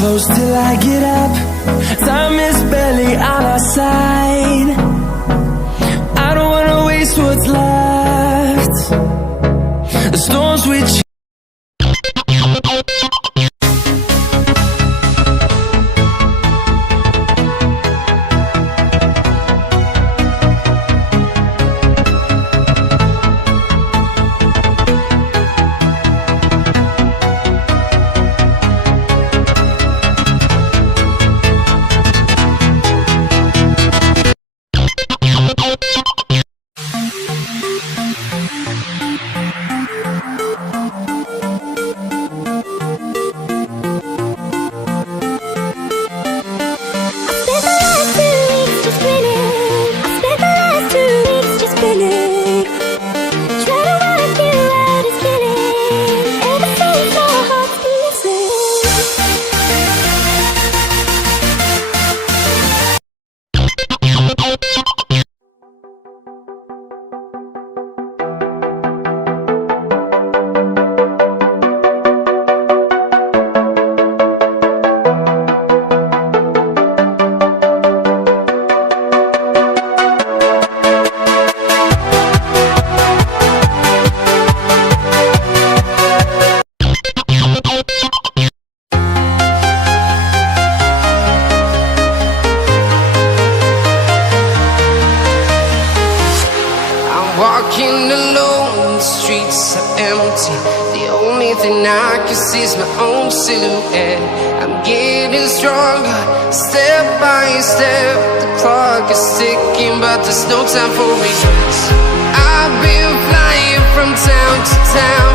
close till I get up. Time is barely on our side. I don't wanna waste what's left. The storms we walking alone, the streets are empty. The only thing I can see is my own silhouette. I'm getting stronger, step by step. The clock is ticking, but there's no time for regrets. I've been flying from town to town,